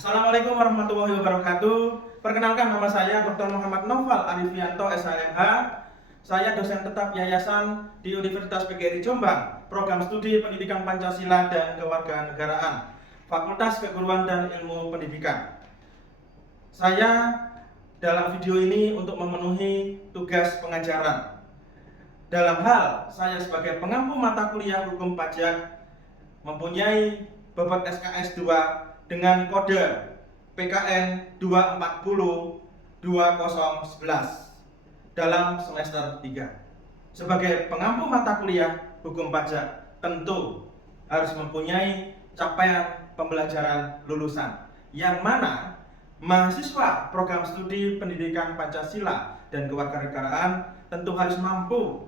Assalamualaikum warahmatullahi wabarakatuh. Perkenalkan, nama saya Dr. Muhammad Noval Arifianto, SHMH. Saya dosen tetap yayasan di Universitas PGRI Jombang, program studi Pendidikan Pancasila dan Kewarganegaraan, Fakultas Keguruan dan Ilmu Pendidikan. Saya dalam video ini untuk memenuhi tugas pengajaran. Dalam hal saya sebagai pengampu mata kuliah hukum pajak mempunyai bobot SKS 2 dengan kode PKN 240-2011 dalam semester 3. Sebagai pengampu mata kuliah hukum pajak tentu harus mempunyai capaian pembelajaran lulusan, yang mana mahasiswa program studi Pendidikan Pancasila dan Kewarganegaraan tentu harus mampu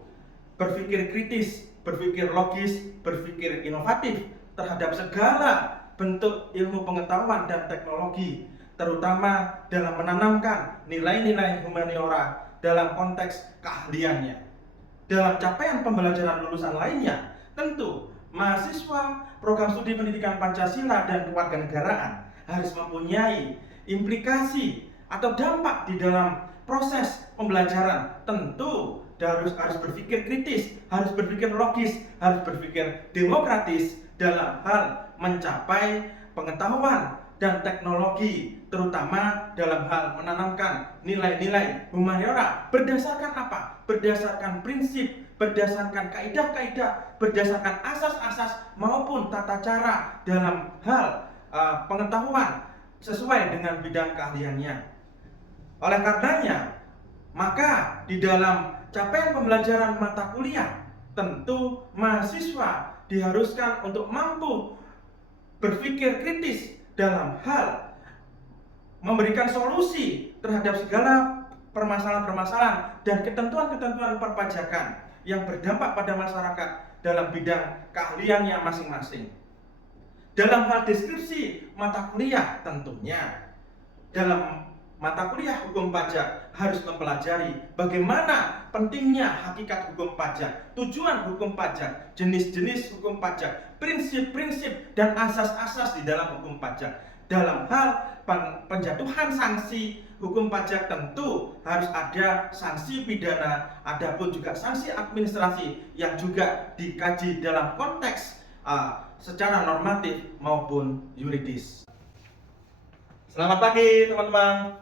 berpikir kritis, berpikir logis, berpikir inovatif terhadap segala bentuk ilmu pengetahuan dan teknologi, terutama dalam menanamkan nilai-nilai humaniora dalam konteks keahliannya. Dalam capaian pembelajaran lulusan lainnya, tentu mahasiswa program studi Pendidikan Pancasila dan Kewarganegaraan harus mempunyai implikasi atau dampak di dalam proses pembelajaran. Tentu harus berpikir kritis, harus berpikir logis, harus berpikir demokratis dalam hal mencapai pengetahuan dan teknologi, terutama dalam hal menanamkan nilai-nilai humaniora. Berdasarkan apa? Berdasarkan prinsip, berdasarkan kaidah-kaidah, berdasarkan asas-asas maupun tata cara dalam hal pengetahuan sesuai dengan bidang keahliannya. Oleh karenanya, maka di dalam capaian pembelajaran mata kuliah, tentu mahasiswa diharuskan untuk mampu berpikir kritis dalam hal memberikan solusi terhadap segala permasalahan-permasalahan dan ketentuan-ketentuan perpajakan yang berdampak pada masyarakat dalam bidang keahliannya masing-masing. Dalam hal deskripsi mata kuliah, tentunya dalam mata kuliah hukum pajak harus mempelajari bagaimana pentingnya hakikat hukum pajak, tujuan hukum pajak, jenis-jenis hukum pajak, prinsip-prinsip dan asas-asas di dalam hukum pajak. Dalam hal penjatuhan sanksi hukum pajak tentu harus ada sanksi pidana, adapun juga sanksi administrasi yang juga dikaji dalam konteks secara normatif maupun yuridis. Selamat pagi teman-teman.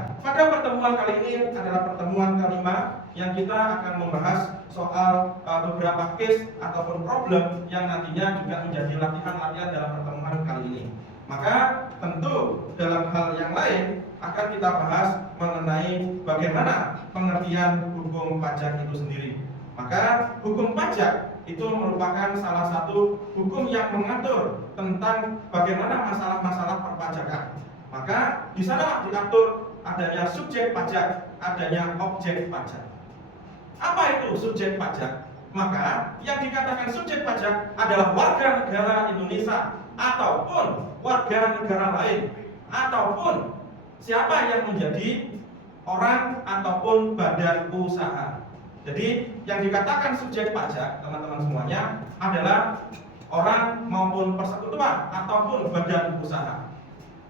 Pada pertemuan kali ini adalah pertemuan kelima yang kita akan membahas soal beberapa case ataupun problem yang nantinya juga menjadi latihan-latihan dalam pertemuan kali ini. Maka tentu dalam hal yang lain akan kita bahas mengenai bagaimana pengertian hukum pajak itu sendiri. Maka hukum pajak itu merupakan salah satu hukum yang mengatur tentang bagaimana masalah-masalah perpajakan. Maka di sana diatur adanya subjek pajak, adanya objek pajak. Apa itu subjek pajak? Maka yang dikatakan subjek pajak adalah warga negara Indonesia ataupun warga negara lain, ataupun siapa yang menjadi orang ataupun badan usaha. Jadi yang dikatakan subjek pajak, teman-teman semuanya, adalah orang maupun persekutuan ataupun badan usaha,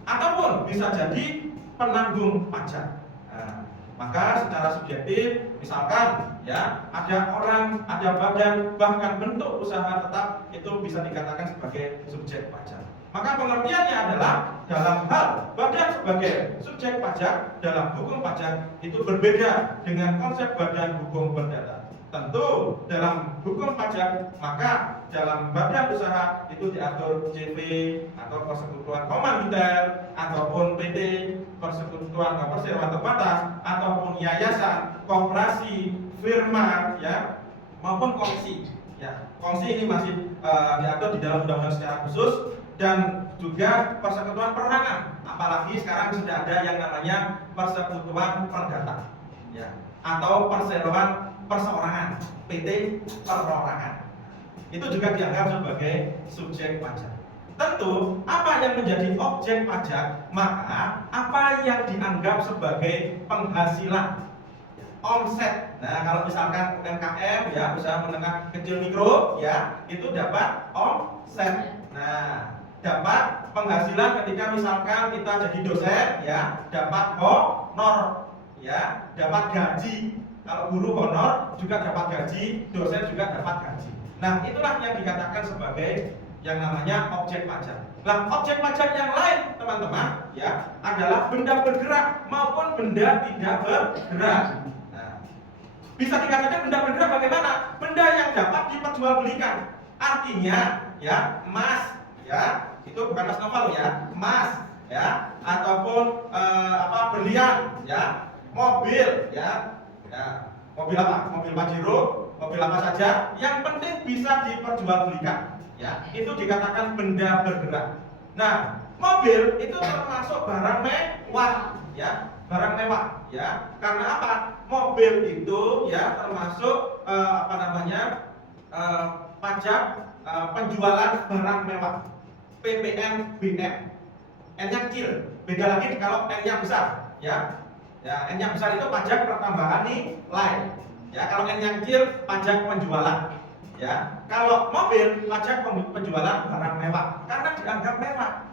ataupun bisa jadi penanggung pajak. Nah, maka secara subjektif, misalkan ya ada orang, ada badan, bahkan bentuk usaha tetap itu bisa dikatakan sebagai subjek pajak. Maka pengertiannya adalah dalam hal badan sebagai subjek pajak dalam hukum pajak itu berbeda dengan konsep badan hukum perdata. Tentu dalam hukum pajak, maka dalam badan usaha itu diatur CV atau persekutuan komaniter, ataupun PT persekutuan perseroan terbatas, ataupun yayasan, koperasi, firma, ya, maupun kongsi. Ya, kongsi ini masih diatur di dalam undang-undang secara khusus, dan juga persekutuan perorangan. Apalagi sekarang sudah ada yang namanya persekutuan perdata, ya, atau perseorangan, PT perorangan. Itu juga dianggap sebagai subjek pajak. Tentu, apa yang menjadi objek pajak, maka apa yang dianggap sebagai penghasilan, omset. Nah, kalau misalkan UMKM, ya, usaha menengah kecil mikro, ya, itu dapat omset. Nah, dapat penghasilan ketika misalkan kita jadi dosen ya, dapat honor ya, dapat gaji. Kalau guru honor juga dapat gaji, dosen juga dapat gaji. Nah, itulah yang dikatakan sebagai yang namanya objek pajak. Nah, objek pajak yang lain, teman-teman, ya, adalah benda bergerak maupun benda tidak bergerak. Nah, bisa dikatakan benda bergerak bagaimana? Benda yang dapat diperjualbelikan. Artinya, ya, emas, ya, itu bukan emas novel ya, emas, ya, ataupun berlian, ya, mobil, ya, mobil apa? Mobil Pajero, mobil apa saja, yang penting bisa diperjualbelikan. Ya, itu dikatakan benda bergerak. Nah, mobil itu termasuk barang mewah, ya, barang mewah, ya. Karena apa? Mobil itu ya termasuk pajak penjualan barang mewah, PPNBM. N-nya kecil, beda lagi kalau N-nya besar, ya. Ya, N-nya besar itu pajak pertambahan nilai. Ya, kalau N-nya kecil pajak penjualan. Ya, kalau mobil pajak penjualan barang mewah karena dianggap mewah.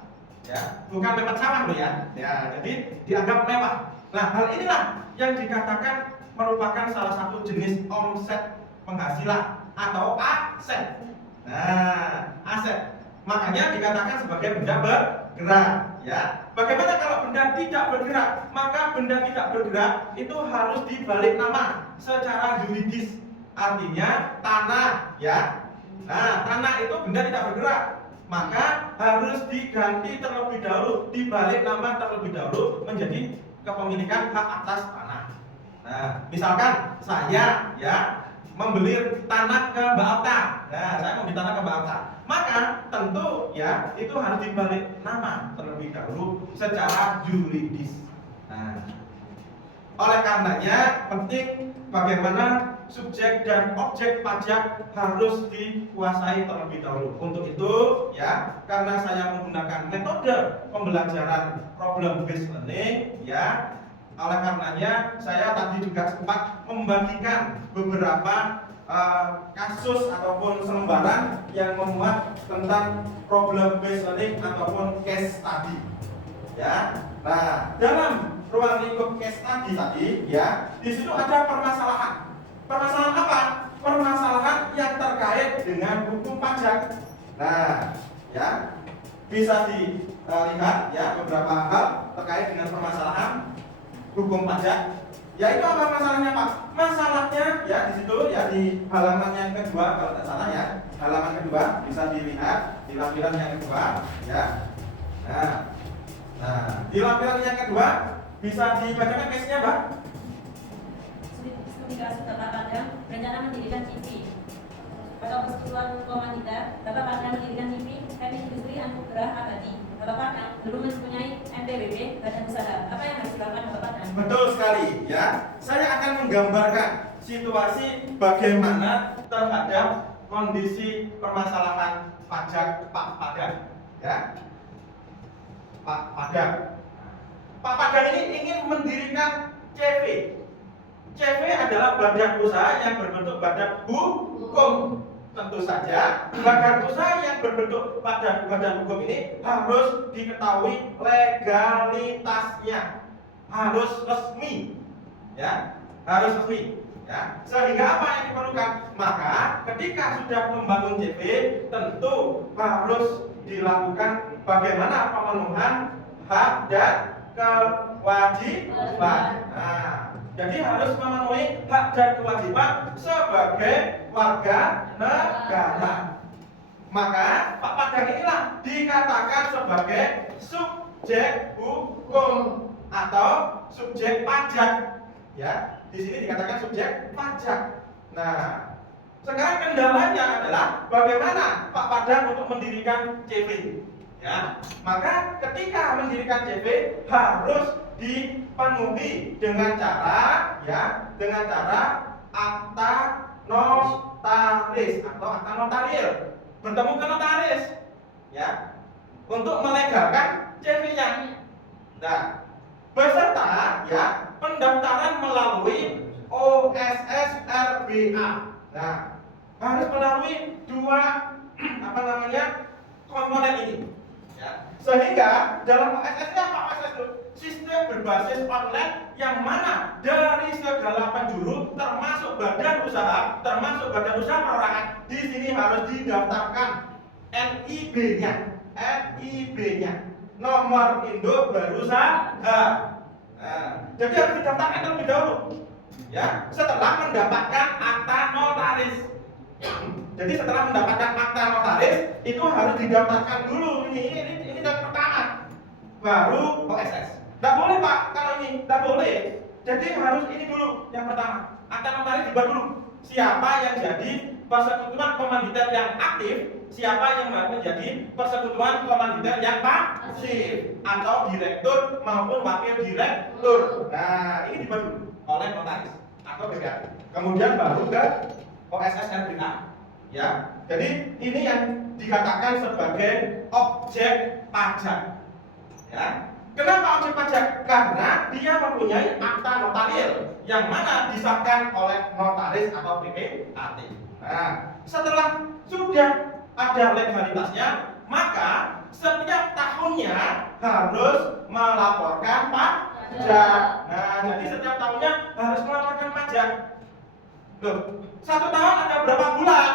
Ya, bukan mewah sawah loh ya. Ya, jadi dianggap mewah. Nah, hal inilah yang dikatakan merupakan salah satu jenis omset penghasilan atau aset. Nah, aset. Makanya dikatakan sebagai benda bergerak, ya. Bagaimana kalau benda tidak bergerak? Maka benda tidak bergerak itu harus dibalik nama secara yuridis. Artinya tanah, ya. Nah, tanah itu benda tidak bergerak, maka harus diganti terlebih dahulu, dibalik nama terlebih dahulu menjadi kepemilikan hak atas tanah. Nah, misalkan saya, ya, membeli tanah ke Mbak Alta. Nah, saya membeli tanah ke Mbak Alta. Maka tentu, ya, itu harus dibalik nama terlebih dahulu secara yuridis. Nah, oleh karenanya penting bagaimana subjek dan objek pajak harus dikuasai terlebih dahulu. Untuk itu, ya, karena saya menggunakan metode pembelajaran problem based learning, ya, oleh karenanya saya tadi juga sempat membagikan beberapa kasus ataupun selembaran yang memuat tentang problem based learning ataupun case study. Ya, nah, dalam ruang lingkup case study tadi, ya, di situ ada permasalahan. Permasalahan apa? Permasalahan yang terkait dengan hukum pajak. Nah, ya, bisa dilihat, ya, beberapa hal terkait dengan permasalahan hukum pajak. Yaitu apa masalahnya, Pak? Masalahnya, ya, di situ, ya, di halaman yang kedua, kalau tidak salah, ya, halaman kedua bisa dilihat di lampiran yang kedua, ya. Nah, di lampiran yang kedua bisa dibacakan case-nya, Mbak. Studi kasus Bapak Padang berencana mendirikan TV. Pada persekutuan wanita, Bapak Padang mendirikan TV Teknik Industri Anugerah Abadi. Bapak Padang belum mempunyai MPWB badan usaha. Apa yang harus dilakukan Bapak Padang? Betul sekali, ya. Saya akan menggambarkan situasi bagaimana terhadap kondisi permasalahan pajak Pak Padang, ya. Pak Padang. Pak Padang ini ingin mendirikan CV. CV adalah badan usaha yang berbentuk badan hukum. Tentu saja, badan usaha yang berbentuk badan hukum ini harus diketahui legalitasnya, harus resmi, ya, harus resmi, ya. Sehingga apa yang diperlukan? Maka ketika sudah membangun CV, tentu harus dilakukan bagaimana pemenuhan hak dan kewajiban. Nah, jadi harus memenuhi hak dan kewajiban sebagai warga negara. Maka Pak Padang inilah dikatakan sebagai subjek hukum atau subjek pajak. Ya, di sini dikatakan subjek pajak. Nah, sekarang kendalanya adalah bagaimana Pak Padang untuk mendirikan CV. Ya, maka ketika mendirikan CV harus dipenuhi dengan cara, ya, dengan cara akta notaris atau akta notarir, bertemu ke notaris, ya, untuk melegalkan CV-nya. Nah, beserta, ya, pendaftaran melalui OSS RBA. Nah, harus melalui dua komponen ini. Ya. Sehingga dalam OSS-nya apa OSS itu? Sistem berbasis online yang mana dari segala penjuru termasuk badan usaha perorangan di sini harus didaftarkan NIB-nya, nomor induk berusaha. Nah, jadi harus didaftarkan terlebih dahulu. Ya, setelah mendapatkan akta notaris. Jadi setelah mendapatkan akta notaris itu harus didaftarkan dulu. Ini yang pertama. Baru OSS. Tidak boleh Pak, kalau ini tidak boleh. Jadi harus ini dulu yang pertama. Akta notaris dibuat dulu. Siapa yang jadi persekutuan komanditer yang aktif, siapa yang menjadi persekutuan komanditer yang pasif, atau direktur maupun wakil direktur. Nah, ini dibuat dulu oleh notaris atau BPA. Kemudian baru ke OSS RBA. Ya, jadi ini yang dikatakan sebagai objek pajak. Ya, kenapa objek pajak? Karena dia mempunyai akta notaris yang mana disahkan oleh notaris atau BPAT. Nah, setelah sudah ada legalitasnya, maka setiap tahunnya harus melaporkan pajak. Nah, jadi setiap tahunnya harus melaporkan pajak. Loh, 1 tahun ada berapa bulan?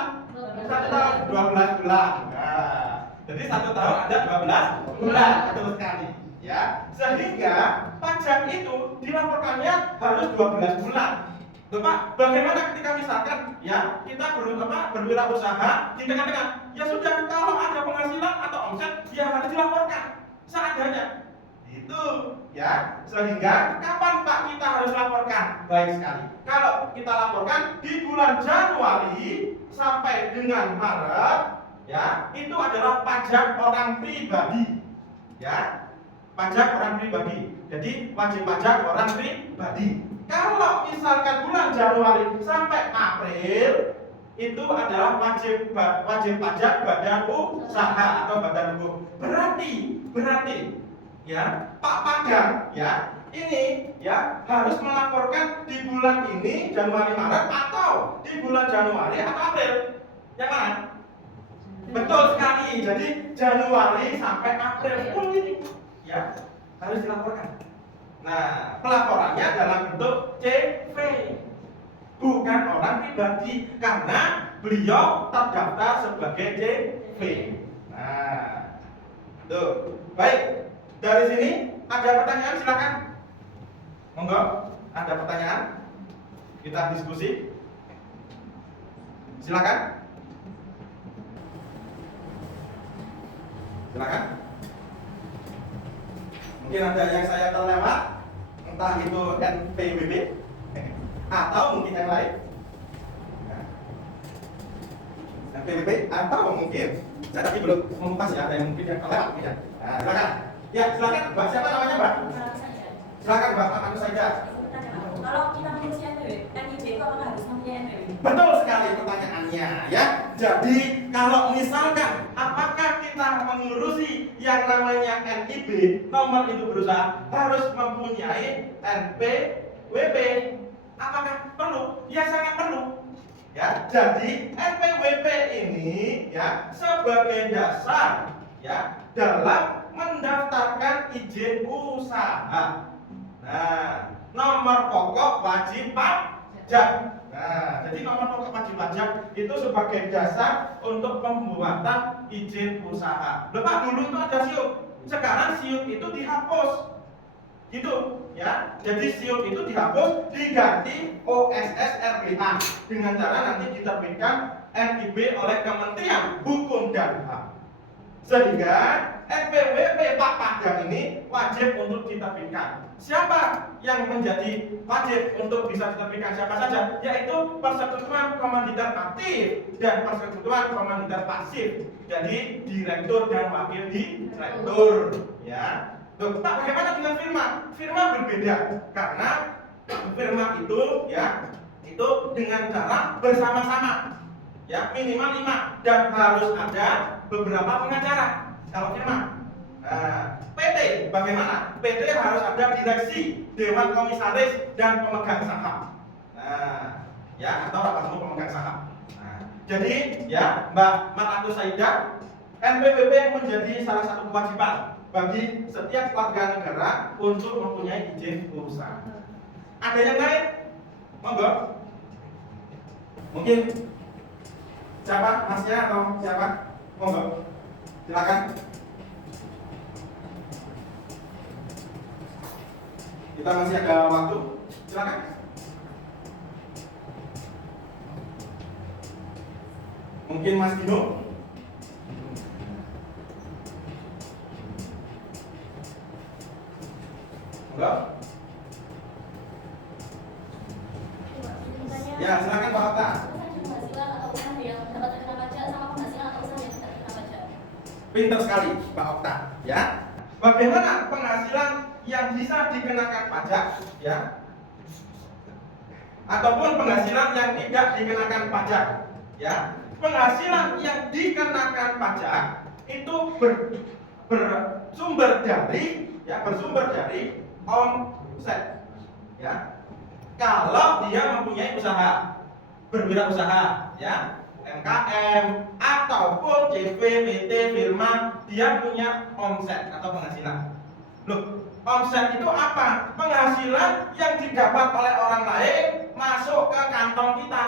1 tahun 12 bulan. Nah, jadi 1 tahun ada 12 bulan, betul sekali. Ya, sehingga pajak itu dilaporkannya harus 12 bulan. Loh Pak, bagaimana ketika misalkan ya kita berwirausaha di tengah-tengah? Ya sudah, kalau ada penghasilan atau omset ya harus dilaporkan seadanya. Itu ya, sehingga kapan Pak kita harus laporkan? Baik sekali. Kalau kita laporkan di bulan Januari sampai dengan Maret, ya, itu adalah pajak orang pribadi. Ya, pajak orang pribadi. Jadi wajib pajak orang pribadi. Kalau misalkan bulan Januari sampai April itu adalah wajib pajak badan usaha atau badan hukum. Berarti ya, Pak Pagang ya, ini ya harus melaporkan di bulan ini Januari Maret atau di bulan Januari atau April. Yang mana? Betul sekali. Jadi Januari sampai April pun ini ya harus dilaporkan. Nah, pelaporannya dalam bentuk CV, bukan orang pribadi karena beliau terdaftar sebagai CV. Nah, tuh. Baik. Dari sini ada pertanyaan, silakan. Monggo, ada pertanyaan? Kita diskusi. Silakan. Silakan. Mungkin ada yang saya terlewat, entah itu NPWP atau mungkin yang lain. NPWP atau mungkin saya tadi belum mengupas ya, ada yang mungkin yang terlewat ya. Nah, silakan. Ya, silakan. Mbak, siapa namanya, Mbak? Silakan, Mbak, Anu saja. Kalau kita mengurusi NIB itu apakah harus mempunyai NPWP? Betul sekali pertanyaannya, ya. Jadi kalau misalkan apakah kita mengurusi yang namanya NIB, nomor induk berusaha, harus mempunyai NPWP? Apakah perlu? Ya, sangat perlu. Ya, jadi NPWP ini ya sebagai dasar ya dalam mendaftarkan izin usaha. Nah, nomor pokok wajib pajak. Nah, jadi nomor pokok wajib pajak itu sebagai dasar untuk pembuatan izin usaha. Loh Pak, dulu itu ada SIUP, sekarang SIUP itu dihapus. Gitu, ya. Jadi SIUP itu dihapus, diganti OSS RBA dengan cara nanti diterbitkan NIB oleh Kementerian Hukum dan HAM. Sehingga NPWP Pak Pagang ini wajib untuk diterbitkan. Siapa yang menjadi wajib untuk bisa diterbitkan? Siapa saja? Yaitu persekutuan komanditer aktif dan persekutuan komanditer pasif. Jadi direktur dan wakil direktur. Ya. Loh, Pak, bagaimana dengan firma? Firma berbeda karena firma itu ya itu dengan cara bersama-sama. Ya, minimal 5 dan harus ada beberapa pengacara kalau firma. Nah, PT bagaimana? PT harus ada direksi, dewan komisaris dan pemegang saham. Nah, ya atau rapat umum pemegang saham. Nah, jadi ya Mbak Maratu Saidah NPWP menjadi salah satu kewajiban bagi setiap warga negara untuk mempunyai izin usaha. Ada yang lain? Monggo. Mungkin siapa? Masnya atau siapa? Monggo. Silakan. Kita masih ada waktu. Silakan. Mungkin Mas Dino. Enggak? Ya, silakan Pak Okta. Penghasilan atau usaha yang dapat terkena pajak sama penghasilan atau usaha yang tidak terkena pajak. Pinter sekali Pak Okta, ya. Bagaimana penghasilan yang bisa dikenakan pajak, ya? Ataupun penghasilan yang tidak dikenakan pajak, ya? Penghasilan yang dikenakan pajak itu bersumber dari omset, ya. Kalau dia mempunyai usaha, berwirausaha, ya, UMKM ataupun CV, PT, firma, dia punya omset atau penghasilan. Loh, omset itu apa? Penghasilan yang didapat oleh orang lain masuk ke kantong kita,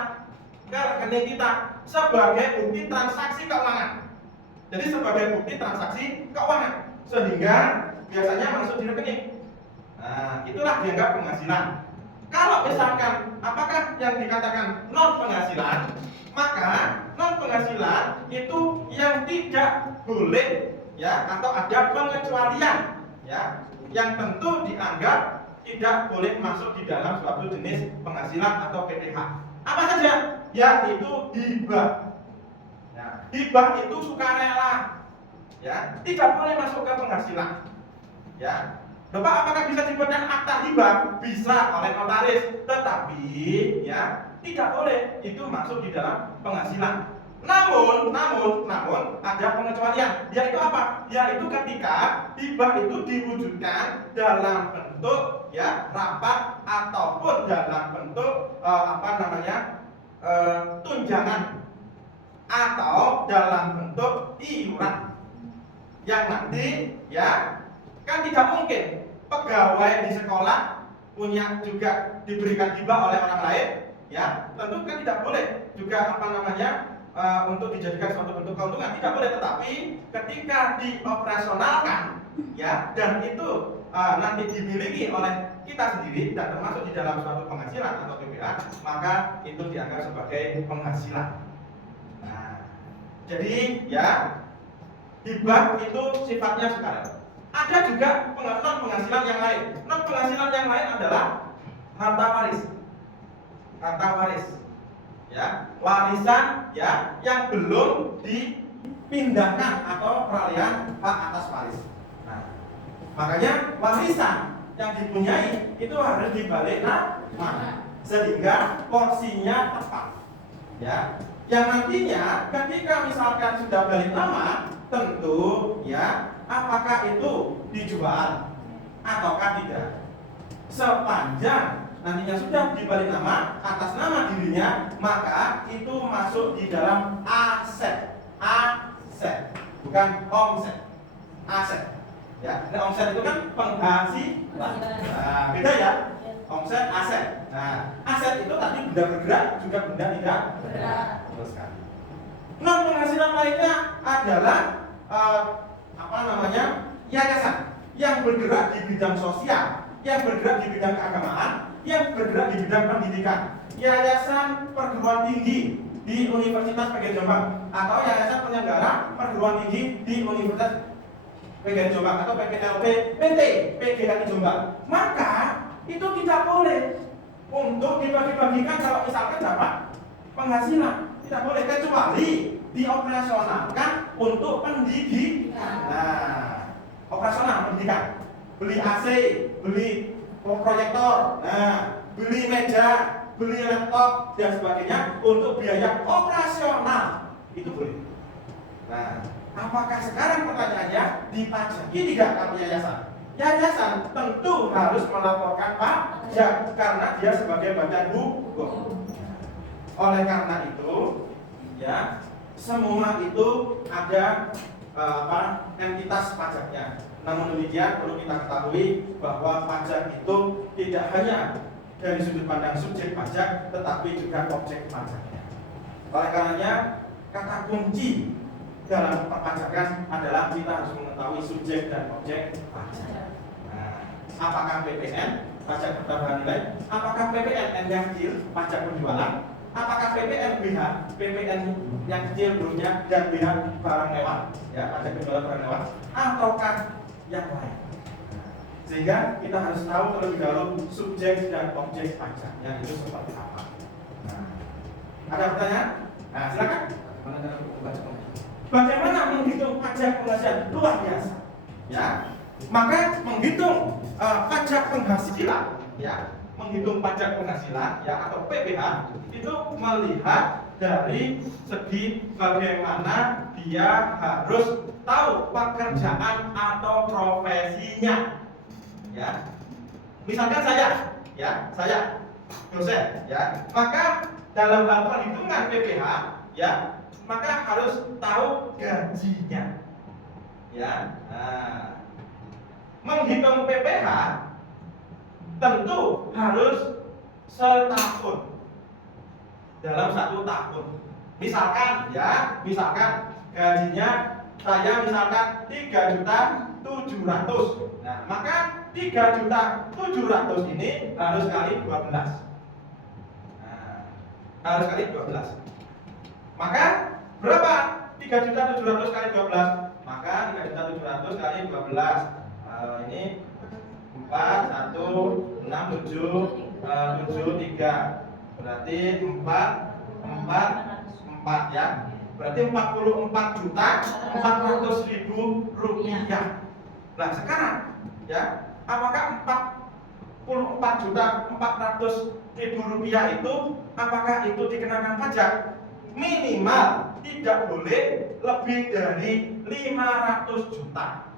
ke rekening kita sebagai bukti transaksi keuangan. Jadi sebagai bukti transaksi keuangan, sehingga biasanya masuk di rekening. Nah, itulah dianggap penghasilan. Kalau misalkan apakah yang dikatakan non penghasilan, maka non penghasilan itu yang tidak boleh, ya, atau ada pengecualian, ya, yang tentu dianggap tidak boleh masuk di dalam suatu jenis penghasilan atau PPh. Apa saja? Yaitu hibah. Ya, hibah itu sukarela, ya, tidak boleh masuk ke penghasilan, ya. Bapak, apakah bisa dibuatkan akta hibah? Bisa oleh notaris, tetapi ya tidak boleh itu masuk di dalam penghasilan. Namun ada pengecualian, yaitu apa? Yaitu ketika hibah itu diwujudkan dalam bentuk, ya, rapat ataupun dalam bentuk tunjangan atau dalam bentuk iuran yang nanti, ya, kan tidak mungkin pegawai di sekolah punya juga diberikan hibah oleh orang lain, ya, tentu kan tidak boleh juga untuk dijadikan suatu bentuk keuntungan, tidak boleh. Tetapi ketika dioperasionalkan, ya, dan itu nanti dimiliki oleh kita sendiri dan termasuk di dalam suatu penghasilan atau PPh, maka itu dianggap sebagai penghasilan. Nah, jadi ya, hibah itu sifatnya sukarela. Ada juga penghasilan yang lain. Penghasilan yang lain adalah harta waris. Harta waris, ya, warisan, ya, yang belum dipindahkan atau peralihan hak atas waris. Nah, makanya warisan yang dipunyai itu harus dibalik nama, sehingga porsinya tepat, ya. Yang nantinya ketika misalkan sudah balik nama, tentu, ya, apakah itu dijual ataukah tidak. Sepanjang nantinya sudah dibalik nama atas nama dirinya, maka itu masuk di dalam aset, bukan omset, aset. Ya, nah, omset itu kan penghasilan. Nah, beda ya. Omset, aset. Nah, aset itu tadi benda bergerak, juga benda tidak bergerak. Betul sekali. Non penghasilan lainnya adalah yayasan yang bergerak di bidang sosial, yang bergerak di bidang keagamaan, yang bergerak di bidang pendidikan. Yayasan perguruan tinggi di Universitas PGRI Jombang atau yayasan penyelenggara perguruan tinggi di Universitas PGRI Jombang atau PPLP PT PGRI Jombang, maka itu tidak boleh untuk dibagi-bagikan kalau misalkan dapat penghasilan, tidak boleh, kecuali dioperasionalkan untuk pendidikan. Nah, operasional pendidikan, beli AC, beli proyektor, nah, beli meja, beli laptop dan sebagainya untuk biaya operasional, itu boleh. Nah, apakah sekarang pertanyaannya dipajaki tidak kalau yayasan? Yayasan tentu harus melaporkan pajak karena dia sebagai badan hukum. Oleh karena itu, ya, semua itu ada entitas pajaknya. Namun demikian perlu kita ketahui bahwa pajak itu tidak hanya dari sudut pandang subjek pajak, tetapi juga objek pajaknya. Oleh karenanya, kata kunci dalam perpajakan adalah kita harus mengetahui subjek dan objek pajak. Nah, apakah PPN, pajak pertambahan nilai? Apakah PPN yang kecil, pajak penjualan? Apakah PPN BH, PPN yang kecil dulunya dan BH barang mewah, ya, pajak penjualan barang mewah, ataukah yang lain? Sehingga kita harus tahu terlebih dahulu subjek dan objek pajaknya itu seperti apa. Nah, ada pertanyaan? Nah, silakan. Bagaimana menghitung pajak penghasilan? Luar biasa, ya. Maka menghitung pajak penghasilan, ya, menghitung pajak penghasilan, ya, atau PPH itu melihat dari segi bagaimana dia harus tahu pekerjaan atau profesinya, ya. Misalkan saya, ya, saya dosen, ya, maka dalam hal perhitungan PPH, ya, maka harus tahu gajinya, ya. Nah, menghitung PPH tentu harus setahun, dalam 1 tahun. Misalkan, ya, misalkan gajinya saya misalkan 3.700.000. Nah, maka 3.700.000 ini harus kali 12. Nah, harus kali 12. Maka berapa? 3.700.000 kali 12. Maka 3.700.000 kali 12. Ini 4, 1, 6, 7, 3. Berarti 4, ya. Berarti 44.400.000 rupiah. Nah, sekarang, ya, apakah 44.400.000 rupiah itu, apakah itu dikenakan pajak? Minimal tidak boleh lebih dari 500 juta.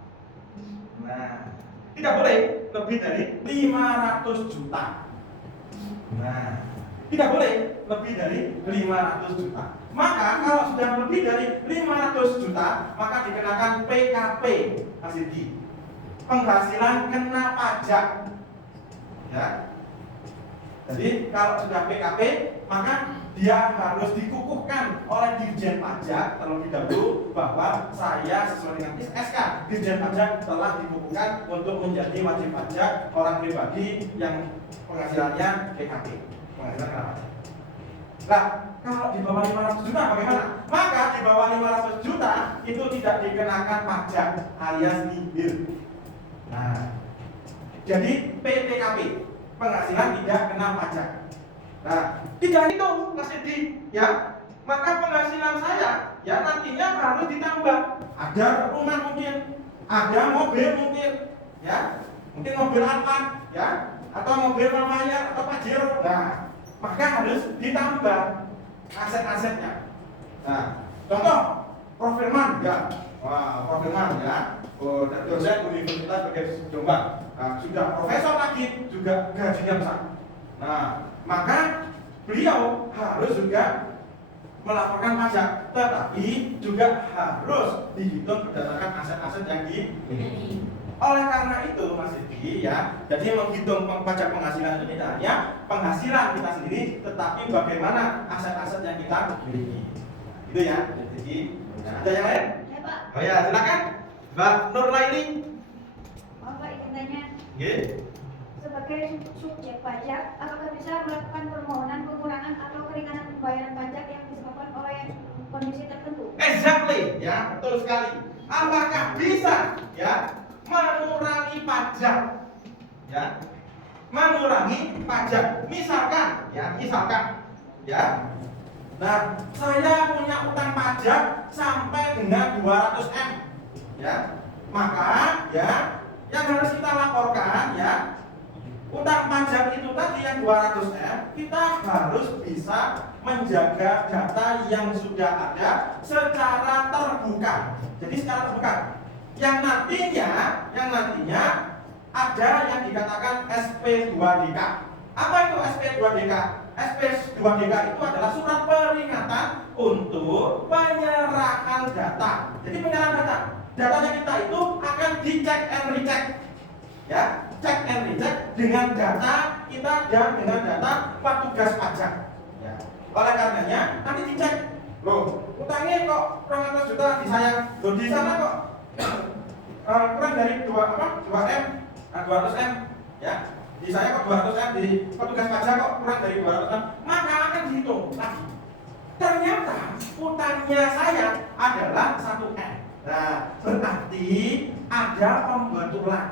Nah, tidak boleh lebih dari 500 juta. Nah, tidak boleh lebih dari 500 juta. Maka kalau sudah lebih dari 500 juta, maka dikenakan PKP, Mas Didi. Penghasilan kena pajak. Ya. Jadi kalau sudah PKP, maka dia harus dikukuhkan oleh Dirjen Pajak terlebih dahulu bahwa saya sesuai dengan SK Dirjen Pajak telah dikukuhkan untuk menjadi wajib pajak orang pribadi yang penghasilannya PKP, penghasilan kena pajak. Nah, kalau di bawah 500 juta bagaimana? Maka di bawah 500 juta itu tidak dikenakan pajak alias nihil. Nah, jadi PTKP, penghasilan tidak kena pajak. Nah, tidak itu Mas Edi, ya. Maka penghasilan saya, ya, nantinya harus ditambah. Ada rumah mungkin, ada mobil mungkin, ya, mungkin mobil Alphard, ya, atau mobil Maya atau Pajero. Nah, maka harus ditambah aset-asetnya. Nah, contoh Prof Firman, ya, Prof Firman, ya, dosen Universitas Negeri Jombang. Nah, sudah profesor lagi, juga gajinya besar. Nah, maka beliau harus juga melaporkan pajak, tetapi juga harus dihitung berdasarkan aset-aset yang dimiliki. Oleh karena itu, Mas Didi, ya, jadi menghitung pajak penghasilan itu tidak hanya penghasilan kita sendiri, tetapi bagaimana aset-aset yang kita miliki. Itu ya, jadi ada yang lain? Ya, Pak. Oh ya, silakan, Mbak Nurlaini. Pak, ingin tanya. Oke. Sebagai subjek pajak, apakah bisa melakukan permohonan pengurangan atau keringanan pembayaran pajak yang disebabkan oleh kondisi tertentu? Exactly, ya, betul sekali. Apakah bisa, ya, mengurangi pajak, ya, mengurangi pajak? Misalkan, ya. Nah, saya punya utang pajak sampai dengan 200 M, ya. Maka, ya, yang harus kita laporkan, ya, utang pajak itu tadi yang 200 M, kita harus bisa menjaga data yang sudah ada secara terbuka. Jadi secara terbuka. Yang nantinya ada yang dikatakan SP2DK. Apa itu SP2DK? SP2DK itu adalah surat peringatan untuk penyerahan data. Jadi penyerahan data, datanya kita itu akan dicek and recheck, ya, cek and recheck dengan data kita dan dengan data petugas pajak. Ya. Oleh karenanya nanti dicek, loh, utangnya kok 200 juta di saya, loh di sana kok kurang dari 2M, 200M, ya. Di saya kok 200M, di petugas pajak kok kurang dari 200M, maka akan dihitung lagi. Ternyata utangnya saya adalah 1M. Nah, berarti ada pembetulan.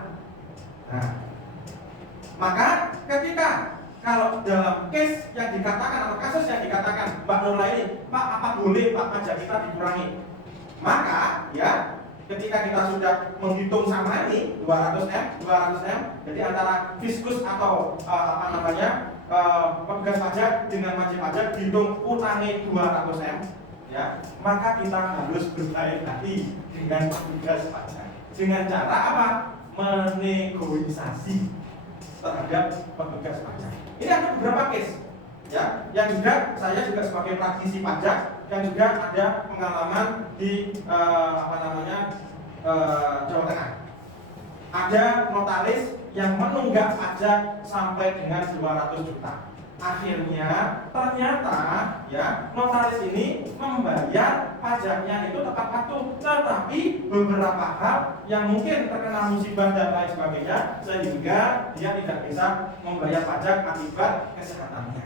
Nah, maka ketika kalau dalam case yang dikatakan atau kasus yang dikatakan Mbak Nurla ini, Pak, apa boleh Pak pajak kita dikurangi? Maka ya, ketika kita sudah menghitung sama ini 200M, jadi antara fiskus atau petugas pajak dengan wajib pajak dihitung utangnya 200M, ya, maka kita harus berhati-hati dengan petugas pajak. Dengan cara apa? Menegosiasi terhadap petugas pajak. Ini ada beberapa case, ya, yang juga saya juga sebagai praktisi pajak yang juga ada pengalaman di Jawa Tengah. Ada notaris yang menunggak pajak sampai dengan 200 juta. Akhirnya ternyata ya notaris ini membayar pajaknya itu tepat waktu, tetapi beberapa hal yang mungkin terkena musibah dan lain sebagainya sehingga dia tidak bisa membayar pajak akibat kesehatannya.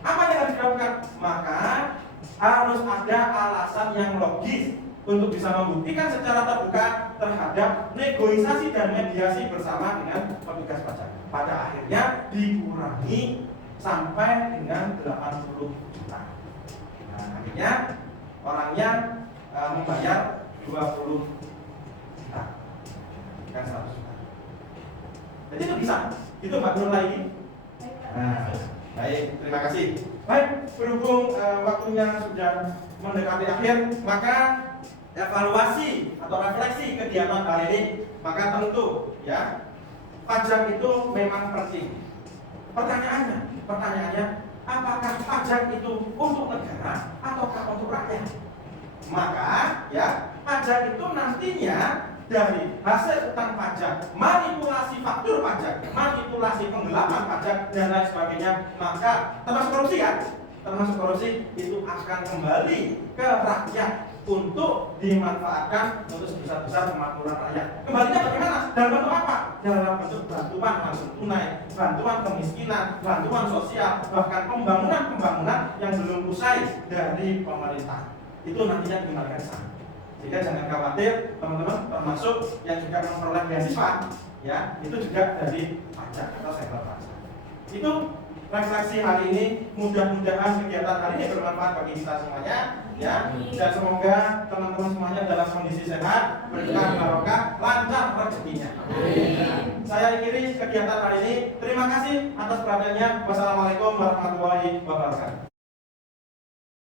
Apa yang harus dilakukan? Maka harus ada alasan yang logis untuk bisa membuktikan secara terbuka terhadap negosiasi dan mediasi bersama dengan petugas pajak. Pada akhirnya dikurangi sampai dengan 80 juta. Nah, akhirnya orangnya membayar 20 juta, bukan 100 juta. Jadi itu bisa. Itu Mbak Nur lagi. Nah, baik, terima kasih. Baik, berhubung waktunya sudah mendekati akhir, maka evaluasi atau refleksi kegiatan hari ini, maka tentu ya pajak itu memang penting. Pertanyaannya, apakah pajak itu untuk negara ataukah untuk rakyat? Maka ya pajak itu nantinya dari hasil utang pajak, manipulasi faktur pajak, manipulasi penggelapan pajak dan lain sebagainya, maka termasuk korupsi kan? Termasuk korupsi itu akan kembali ke rakyat untuk dimanfaatkan untuk sebesar-besar kemakmuran rakyat. Kembalinya bagaimana? Dalam bentuk apa? Dalam bentuk bantuan langsung tunai, bantuan kemiskinan, bantuan sosial, bahkan pembangunan yang belum usai dari pemerintah. Itu nantinya dikembalikan sana. Sehingga jangan khawatir teman-teman, termasuk yang juga memperoleh beasiswa, ya itu juga dari pajak atau sektor pajak. Itu refleksi hari ini. Mudah-mudahan kegiatan hari ini bermanfaat bagi kita semuanya, ya. Dan semoga teman-teman semuanya dalam kondisi sehat, berkah barokah, lancar rezekinya. Saya akhiri kegiatan hari ini. Terima kasih atas perhatiannya. Wassalamualaikum warahmatullahi wabarakatuh.